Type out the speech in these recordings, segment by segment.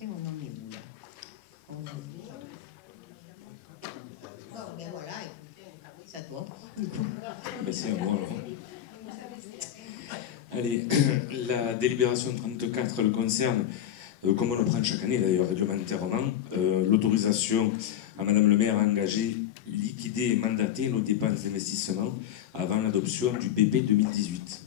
Après, on en est où, là? Bon, ben voilà, c'est à toi. C'est à moi, alors. Allez, la délibération 34 le concerne, comme on le prend chaque année d'ailleurs réglementairement, l'autorisation à Madame le maire à engager, liquider et mandater nos dépenses d'investissement avant l'adoption du BP 2018.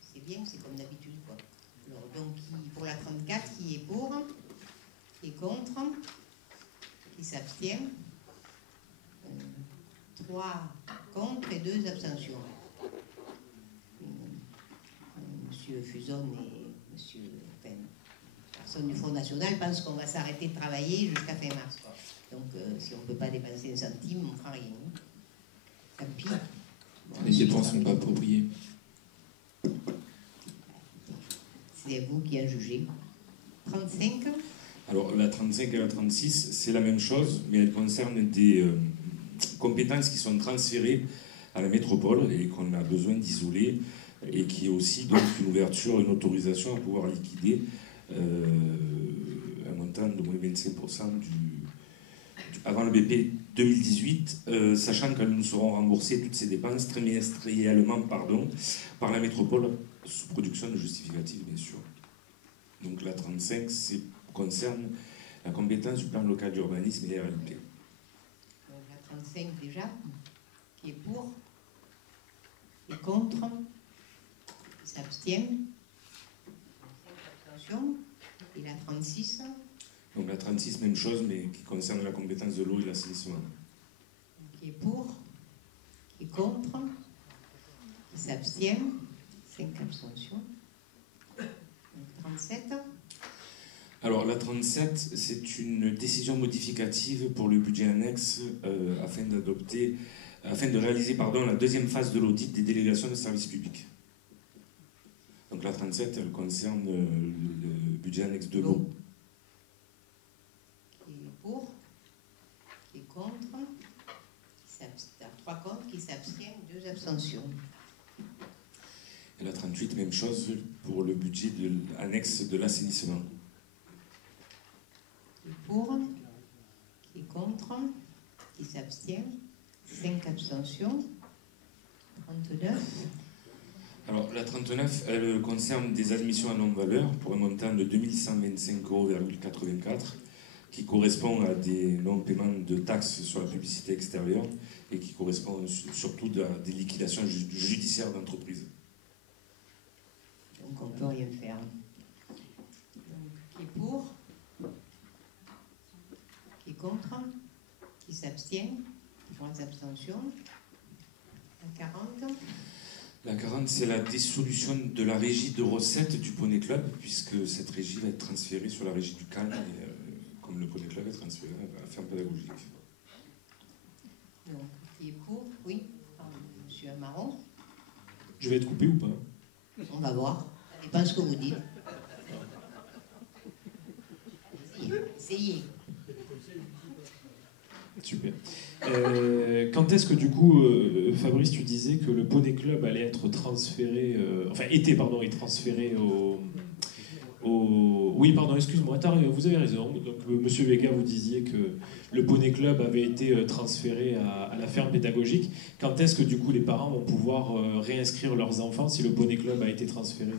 C'est bien, c'est comme d'habitude, quoi. Alors, donc, pour la 34, qui est pour, qui est contre, qui s'abstient, 3 contre et 2 abstentions. Monsieur Fuson et monsieur, enfin, personne du Front National pense qu'on va s'arrêter de travailler jusqu'à fin mars, quoi. Donc, si on ne peut pas dépenser un centime, on ne fera rien. Tant pis. Bon, les dépenses ne sont pas appropriées. C'est vous qui en jugez. 35. Alors, la 35 et la 36, c'est la même chose, mais elles concernent des compétences qui sont transférées à la métropole et qu'on a besoin d'isoler, et qui est aussi donc une ouverture, une autorisation à pouvoir liquider un montant de moins 25% avant le BP 2018, sachant que nous serons remboursés toutes ces dépenses trimestriellement par la métropole, sous production de justificatifs, bien sûr. Donc la 35 concerne la compétence du plan local d'urbanisme et RLP. Donc la 35 déjà, qui est pour, qui est contre, qui s'abstient, abstention, et la 36. Donc la 36, même chose, mais qui concerne la compétence de l'eau et l'assainissement. Qui est pour, qui est contre, qui s'abstient, 5 abstentions. Donc 37. Alors la 37, c'est une décision modificative pour le budget annexe afin de réaliser la deuxième phase de l'audit des délégations de services publics. Donc la 37, elle concerne le budget annexe de l'eau. Qui est pour, qui est contre, qui s'abstient, 3 contre, qui s'abstiennent, 2 abstentions. Et la 38, même chose pour le budget de l'annexe de l'assainissement. Qui est pour, qui est contre, qui s'abstient, 5 abstentions, 39. Alors la 39, elle concerne des admissions à non-valeur pour un montant de 2125,84 €, qui correspond à des non-paiements de taxes sur la publicité extérieure et qui correspond surtout à des liquidations judiciaires d'entreprises. Donc on ne peut rien faire. Donc, qui est pour, qui est contre, qui s'abstient, 3 abstentions, la 40. La 40, c'est la dissolution de la régie de recettes du Poney Club, puisque cette régie va être transférée sur la régie du Calme, et, comme le Poney Club est transféré à la ferme pédagogique. Donc, qui est pour, oui, monsieur Amaron. Je vais être coupé ou pas? On va voir. Ça dépend ce que vous dites. Essayez. Super. Quand est-ce que du coup, Fabrice, tu disais que le Poney Club allait être transféré, est transféré au... Oui, pardon, excuse-moi, vous avez raison. Donc, Monsieur Vega, vous disiez que le Poney Club avait été transféré à la ferme pédagogique. Quand est-ce que du coup les parents vont pouvoir réinscrire leurs enfants si le Poney Club a été transféré? Le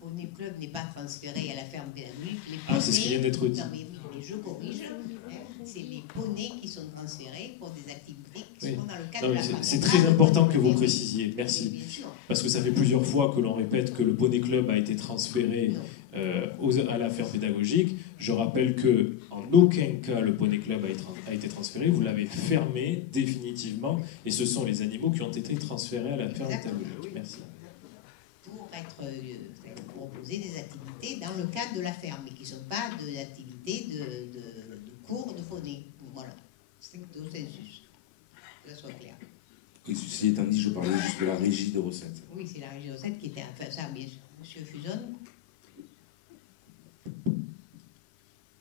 Poney Club n'est pas transféré à la ferme pédagogique. C'est ce qui vient d'être dit. Non, mais je corrige. C'est les poneys qui sont transférés pour des activités qui sont dans le cadre de la ferme. C'est très important que vous précisiez. Merci. Parce que ça fait plusieurs fois que l'on répète que le Poney Club a été transféré à la ferme pédagogique. Je rappelle que en aucun cas le Poney Club a été transféré. Vous l'avez fermé définitivement, et ce sont les animaux qui ont été transférés à la ferme pédagogique. Merci. Pour proposer des activités dans le cadre de la ferme, mais qui ne sont pas des activités de cours de poney. Voilà, stricto sensus. Que ça soit clair. Et ceci étant dit, je parlais juste de la régie de recettes. Oui, c'est la régie de recettes qui était... Enfin, ça, bien sûr. Monsieur Fuson.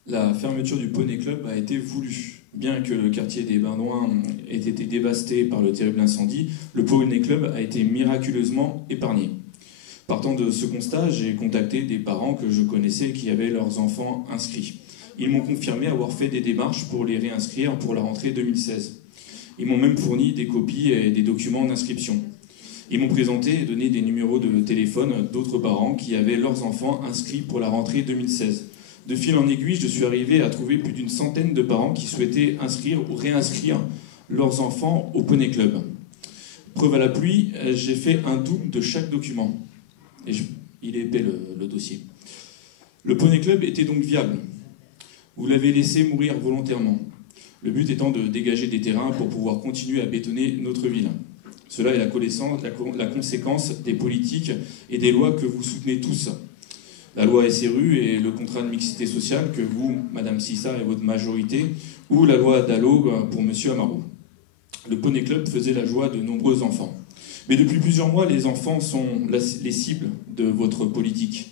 La fermeture du Poney Club a été voulue, Bien que le quartier des Bains-Douin ait été dévasté par le terrible incendie, le Poney Club a été miraculeusement épargné. Partant de ce constat, j'ai contacté des parents que je connaissais qui avaient leurs enfants inscrits. Ils m'ont confirmé avoir fait des démarches pour les réinscrire pour la rentrée 2016. Ils m'ont même fourni des copies et des documents d'inscription. Ils m'ont présenté et donné des numéros de téléphone d'autres parents qui avaient leurs enfants inscrits pour la rentrée 2016. De fil en aiguille, je suis arrivé à trouver plus d'une centaine de parents qui souhaitaient inscrire ou réinscrire leurs enfants au Poney Club. Preuve à la pluie, j'ai fait un double de chaque document. Et il est épais le dossier. Le Poney Club était donc viable. Vous l'avez laissé mourir volontairement. Le but étant de dégager des terrains pour pouvoir continuer à bétonner notre ville. Cela est la conséquence des politiques et des lois que vous soutenez tous. La loi SRU et le contrat de mixité sociale que vous, Madame Cissa et votre majorité, ou la loi Dallot pour Monsieur Amaro. Le Poney Club faisait la joie de nombreux enfants. Mais depuis plusieurs mois, les enfants sont les cibles de votre politique.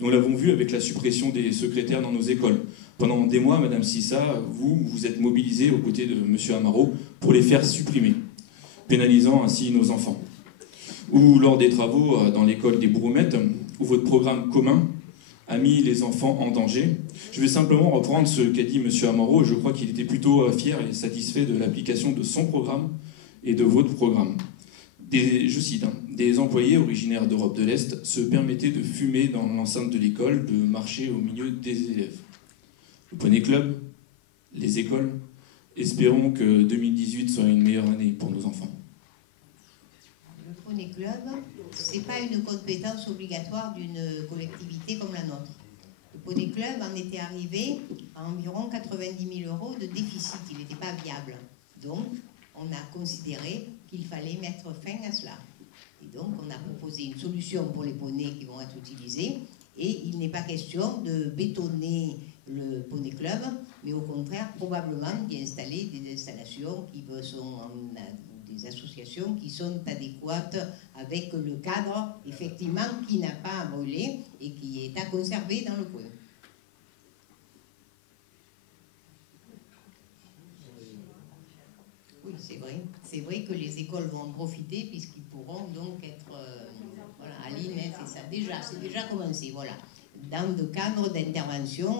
Nous l'avons vu avec la suppression des secrétaires dans nos écoles. Pendant des mois, Madame Cissa, vous êtes mobilisée aux côtés de Monsieur Amaro pour les faire supprimer, pénalisant ainsi nos enfants. Ou lors des travaux dans l'école des Broumettes, où votre programme commun a mis les enfants en danger. Je vais simplement reprendre ce qu'a dit Monsieur Amaro. Je crois qu'il était plutôt fier et satisfait de l'application de son programme et de votre programme. Je cite, des employés originaires d'Europe de l'Est se permettaient de fumer dans l'enceinte de l'école, de marcher au milieu des élèves. Le Poney Club, les écoles, espérons que 2018 soit une meilleure année pour nos enfants. Le Poney Club, ce n'est pas une compétence obligatoire d'une collectivité comme la nôtre. Le Poney Club en était arrivé à environ 90 000 € de déficit. Il n'était pas viable. Donc, on a considéré qu'il fallait mettre fin à cela. Et donc, on a proposé une solution pour les poneys qui vont être utilisés. Et il n'est pas question de bétonner le Poney Club, mais au contraire, probablement d'y installer des installations des associations qui sont adéquates avec le cadre, effectivement, qui n'a pas à brûler et qui est à conserver dans le coin. Oui, c'est vrai. C'est vrai que les écoles vont en profiter puisqu'ils pourront donc être voilà, à l'INEF, c'est déjà commencé, voilà, dans le cadre d'intervention,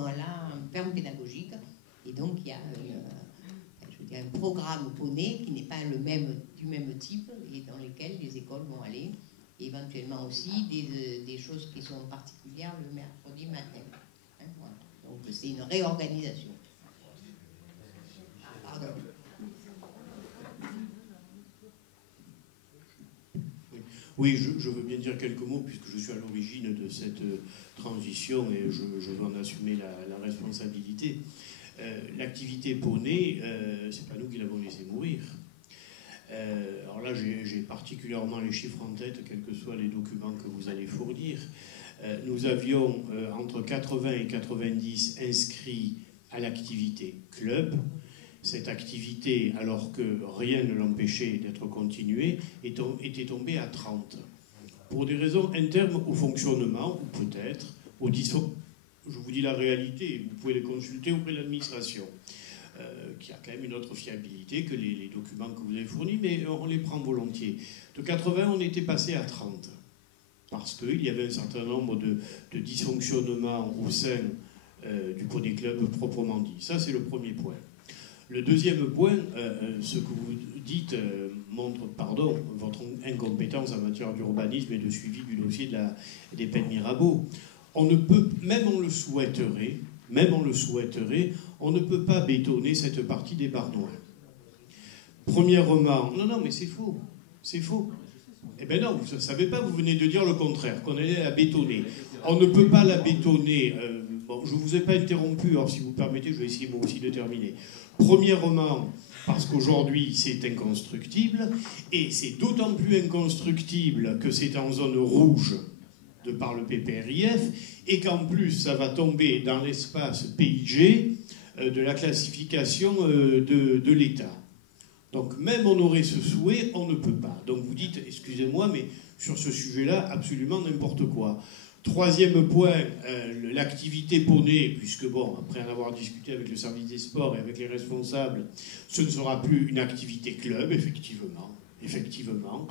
voilà, en ferme pédagogique. Et donc il y a un programme Poney qui n'est pas du même type et dans lequel les écoles vont aller. Et éventuellement aussi des choses qui sont particulières le mercredi matin. Hein, voilà. Donc c'est une réorganisation. Pardon. Oui, je veux bien dire quelques mots puisque je suis à l'origine de cette transition et je veux en assumer la responsabilité. L'activité Poney, c'est pas nous qui l'avons laissé mourir. Alors là, j'ai particulièrement les chiffres en tête, quels que soient les documents que vous allez fournir. Nous avions entre 80 et 90 inscrits à l'activité club. Cette activité, alors que rien ne l'empêchait d'être continuée, était tombée à 30. Pour des raisons internes au fonctionnement, ou peut-être au je vous dis la réalité, vous pouvez les consulter auprès de l'administration, qui a quand même une autre fiabilité que les documents que vous avez fournis, mais on les prend volontiers. De 80, on était passé à 30, parce qu'il y avait un certain nombre de dysfonctionnements au sein du Poney Club proprement dit. Ça, c'est le premier point. Le deuxième point, ce que vous dites montre, votre incompétence en matière d'urbanisme et de suivi du dossier des Pennes Mirabeau. On ne peut, même on le souhaiterait, on ne peut pas bétonner cette partie des Bains-Douin. Premièrement, non, mais c'est faux. Eh bien non, vous ne savez pas, vous venez de dire le contraire, qu'on allait la bétonner. On ne peut pas la bétonner. Je ne vous ai pas interrompu, alors si vous permettez, je vais essayer moi aussi de terminer. Premièrement, parce qu'aujourd'hui c'est inconstructible, et c'est d'autant plus inconstructible que c'est en zone rouge de par le PPRIF, et qu'en plus ça va tomber dans l'espace PIG de la classification de l'État. Donc même on aurait ce souhait, on ne peut pas. Donc vous dites, excusez-moi, mais sur ce sujet-là, absolument n'importe quoi. Troisième point, l'activité poney, puisque bon, après en avoir discuté avec le service des sports et avec les responsables, ce ne sera plus une activité club, effectivement,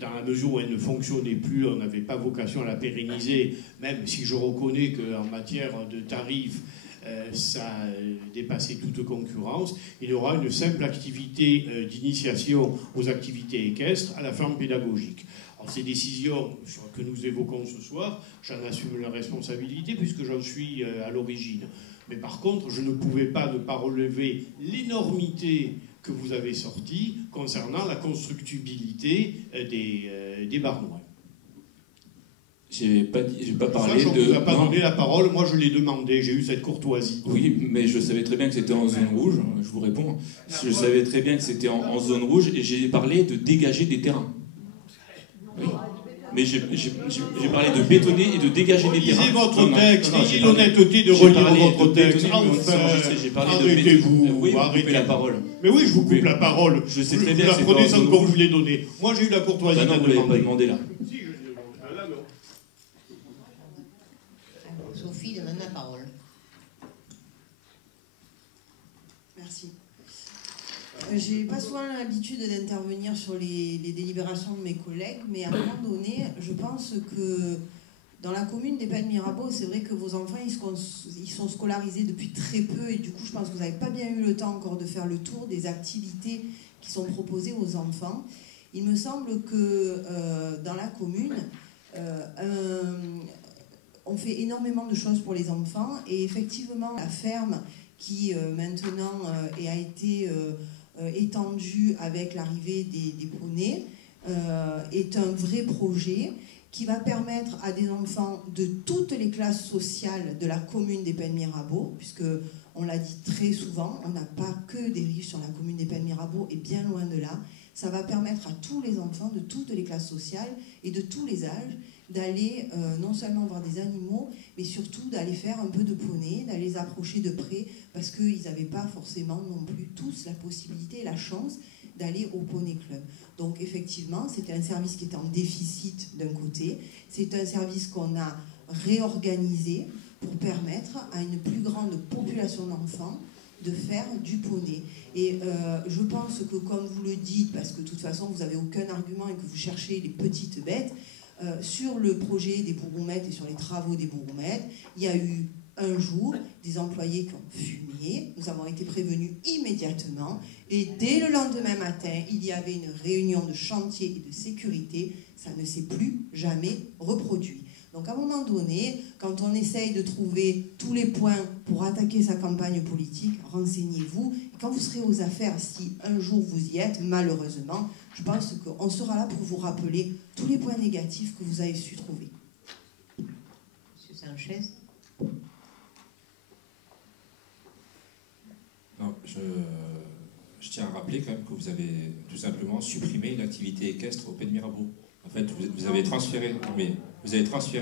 dans la mesure où elle ne fonctionnait plus, on n'avait pas vocation à la pérenniser, même si je reconnais qu'en matière de tarifs, ça a dépassé toute concurrence. Il y aura une simple activité d'initiation aux activités équestres à la ferme pédagogique. Alors, ces décisions que nous évoquons ce soir, j'en assume la responsabilité puisque j'en suis à l'origine. Mais par contre, je ne pouvais pas ne pas relever l'énormité que vous avez sortie concernant la constructibilité des barnois. J'ai pas parlé ça, de... On ne vous a pas donné la parole, moi je l'ai demandé, j'ai eu cette courtoisie. Oui, mais je savais très bien que c'était en zone rouge, je vous réponds. Je savais très bien que c'était en zone rouge et j'ai parlé de dégager des terrains. Oui. Mais j'ai parlé de bétonner et de dégager des terrains. Lisez votre texte, ayez l'honnêteté de relire votre texte. J'ai parlé de arrêtez-vous, oui, arrêtez la parole. Mais oui, je vous coupe la parole. Je sais très bien vous la prenez sans qu'on vous l'ait donnée. Moi j'ai eu la courtoisie de demander. vous l'avez pas demandé là. Si, je l'ai demandé. Là, non. Alors, Sophie demande la parole. Merci. J'ai pas souvent l'habitude d'intervenir sur les délibérations de mes collègues, mais à un moment donné, je pense que dans la commune des Pennes Mirabeau, c'est vrai que vos enfants, ils sont scolarisés depuis très peu, et du coup, je pense que vous n'avez pas bien eu le temps encore de faire le tour des activités qui sont proposées aux enfants. Il me semble que dans la commune, on fait énormément de choses pour les enfants, et effectivement, la ferme qui maintenant a été étendue avec l'arrivée des poneys est un vrai projet qui va permettre à des enfants de toutes les classes sociales de la commune des Pennes Mirabeau, puisque on l'a dit très souvent, on n'a pas que des riches sur la commune des Pennes Mirabeau, et bien loin de là. Ça va permettre à tous les enfants de toutes les classes sociales et de tous les âges d'aller non seulement voir des animaux, mais surtout d'aller faire un peu de poney, d'aller les approcher de près, parce qu'ils n'avaient pas forcément non plus tous la possibilité et la chance d'aller au Poney Club. Donc effectivement, c'était un service qui était en déficit d'un côté, c'est un service qu'on a réorganisé pour permettre à une plus grande population d'enfants de faire du poney. Et je pense que, comme vous le dites, parce que de toute façon vous n'avez aucun argument et que vous cherchez les petites bêtes, sur le projet des bourgmestres et sur les travaux des bourgmestres, il y a eu un jour des employés qui ont fumé. Nous avons été prévenus immédiatement et dès le lendemain matin, il y avait une réunion de chantier et de sécurité. Ça ne s'est plus jamais reproduit. Donc à un moment donné, quand on essaye de trouver tous les points pour attaquer sa campagne politique, renseignez-vous. Et quand vous serez aux affaires, si un jour vous y êtes, malheureusement, je pense qu'on sera là pour vous rappeler tous les points négatifs que vous avez su trouver. Monsieur Sanchez. Non, je tiens à rappeler quand même que vous avez tout simplement supprimé l'activité équestre au Pennes Mirabeau. En fait, vous avez transféré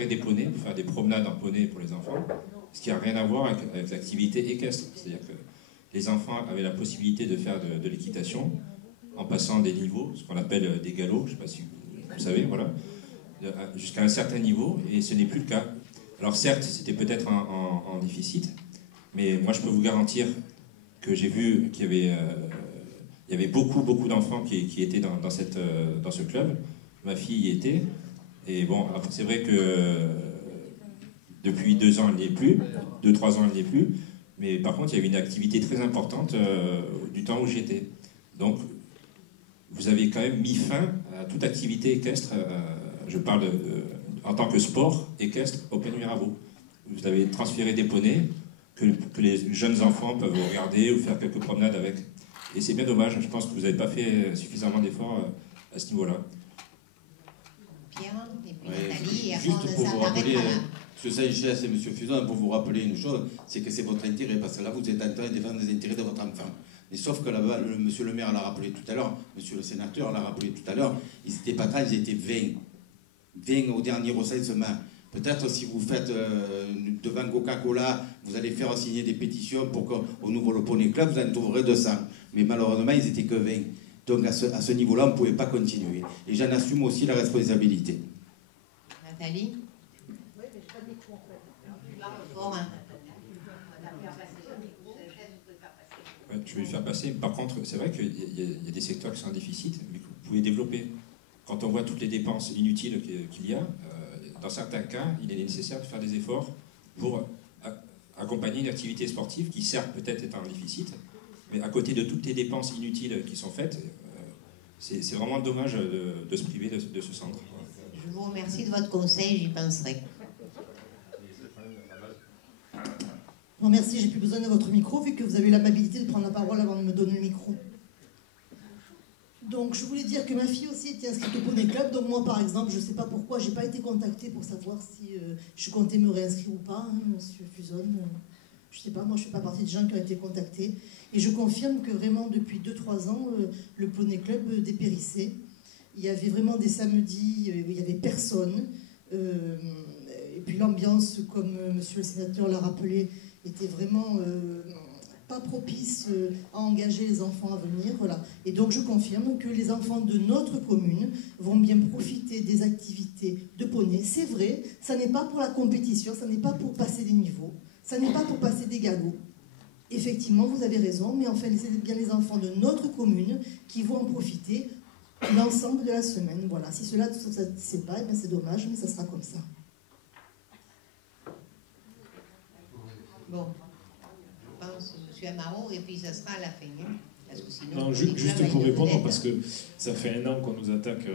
des poneys pour faire des promenades en poney pour les enfants, ce qui n'a rien à voir avec l'activité équestre. C'est-à-dire que les enfants avaient la possibilité de faire de l'équitation en passant des niveaux, ce qu'on appelle des galops, je ne sais pas si vous savez, voilà, jusqu'à un certain niveau, et ce n'est plus le cas. Alors certes, c'était peut-être en déficit, mais moi je peux vous garantir que j'ai vu qu'il y avait beaucoup d'enfants qui étaient dans ce club. Ma fille y était. Et bon, c'est vrai que depuis 2 ans, elle n'y est plus. 2-3 ans, elle n'y est plus. Mais par contre, il y avait une activité très importante du temps où j'étais. Donc, vous avez quand même mis fin à toute activité équestre. Je parle en tant que sport équestre au Pennes Mirabeau. Vous avez transféré des poneys que les jeunes enfants peuvent regarder ou faire quelques promenades avec. Et c'est bien dommage. Je pense que vous n'avez pas fait suffisamment d'efforts à ce niveau-là. Pierre, et puis Oui, Nathalie, et après juste on pour vous rappeler, s'arrêtera là. ce sagesse et M. Fuson, pour vous rappeler une chose, c'est que c'est votre intérêt, parce que là, vous êtes en train de défendre les intérêts de votre enfant. Mais sauf que là-bas, monsieur le maire l'a rappelé tout à l'heure, monsieur le sénateur l'a rappelé tout à l'heure, ils n'étaient pas 30, ils étaient 20. 20 au dernier recensement. Peut-être si vous faites devant Coca-Cola, vous allez faire signer des pétitions pour qu'on ouvre le Poney Club, vous en trouverez 200. Mais malheureusement, ils n'étaient que 20. Donc à ce niveau-là, on ne pouvait pas continuer. Et j'en assume aussi la responsabilité. Nathalie. fort. Hein. Ouais, je vais le faire passer. Par contre, c'est vrai qu'il y a des secteurs qui sont en déficit, mais que vous pouvez développer. Quand on voit toutes les dépenses inutiles qu'il y a, dans certains cas, il est nécessaire de faire des efforts pour accompagner une activité sportive qui, certes, peut-être est en déficit, mais à côté de toutes les dépenses inutiles qui sont faites, c'est vraiment dommage de se priver de ce centre. Je vous remercie de votre conseil, j'y penserai. Non, merci, j'ai plus besoin de votre micro, vu que vous avez eu l'amabilité de prendre la parole avant de me donner le micro. Donc, je voulais dire que ma fille aussi était inscrite au Poney Club. Donc, moi, par exemple, je ne sais pas pourquoi, je n'ai pas été contactée pour savoir si je comptais me réinscrire ou pas, hein, monsieur Fuzon. Je ne sais pas, moi, je ne fais pas partie des gens qui ont été contactés. Et je confirme que vraiment, depuis 2-3 ans, le Poney Club dépérissait. Il y avait vraiment des samedis où il n'y avait personne. Et puis, l'ambiance, comme monsieur le sénateur l'a rappelé, était vraiment pas propice à engager les enfants à venir. Voilà. Et donc je confirme que les enfants de notre commune vont bien profiter des activités de poney. C'est vrai, ça n'est pas pour la compétition, ça n'est pas pour passer des niveaux, ça n'est pas pour passer des galops. Effectivement, vous avez raison, mais enfin, c'est bien les enfants de notre commune qui vont en profiter l'ensemble de la semaine. Voilà. Si cela ne se sait pas, c'est dommage, mais ça sera comme ça. Bon, je pense M. Amaro, et puis ça sera à la fin. Hein, parce que sinon, non, juste pour répondre, parce que ça fait 1 an qu'on nous attaque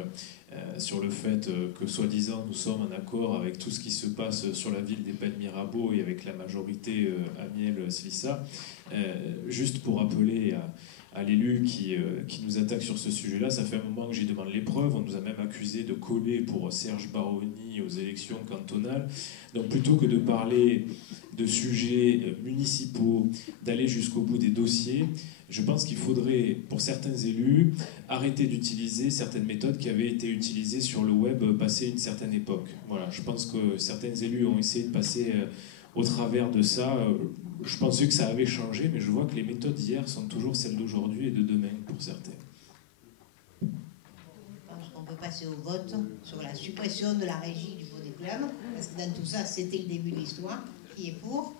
sur le fait que, soi-disant, nous sommes en accord avec tout ce qui se passe sur la ville des Pennes Mirabeau et avec la majorité Amiel-Slissa. Juste pour rappeler à l'élu qui nous attaque sur ce sujet-là, ça fait un moment que j'y demande l'épreuve. On nous a même accusé de coller pour Serge Baroni aux élections cantonales. Donc plutôt que de parler de sujets municipaux, d'aller jusqu'au bout des dossiers, je pense qu'il faudrait, pour certains élus, arrêter d'utiliser certaines méthodes qui avaient été utilisées sur le web passé une certaine époque. Voilà, je pense que certains élus ont essayé de passer au travers de ça. Je pensais que ça avait changé, mais je vois que les méthodes d'hier sont toujours celles d'aujourd'hui et de demain pour certains. Je pense qu'on peut passer au vote sur la suppression de la régie du Poney Club, parce que dans tout ça, c'était le début de l'histoire. Qui est pour?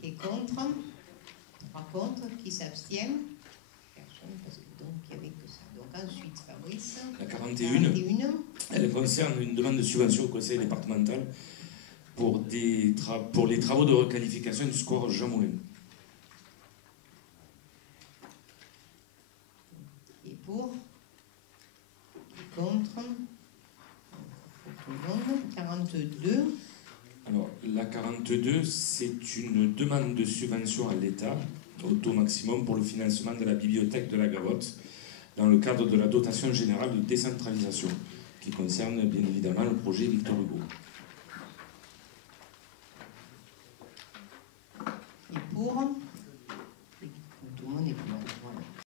Qui est contre? 3 contre? Qui s'abstient? Personne, parce que donc il n'y avait que ça. Donc ensuite, Fabrice. La 41, elle concerne une demande de subvention au conseil départemental pour les travaux de requalification du square Jean Moulin. Qui est pour? Qui est contre? Tout le monde. 42. Alors, la 42, c'est une demande de subvention à l'État, au taux maximum, pour le financement de la bibliothèque de la Gavotte, dans le cadre de la dotation générale de décentralisation, qui concerne bien évidemment le projet Victor Hugo.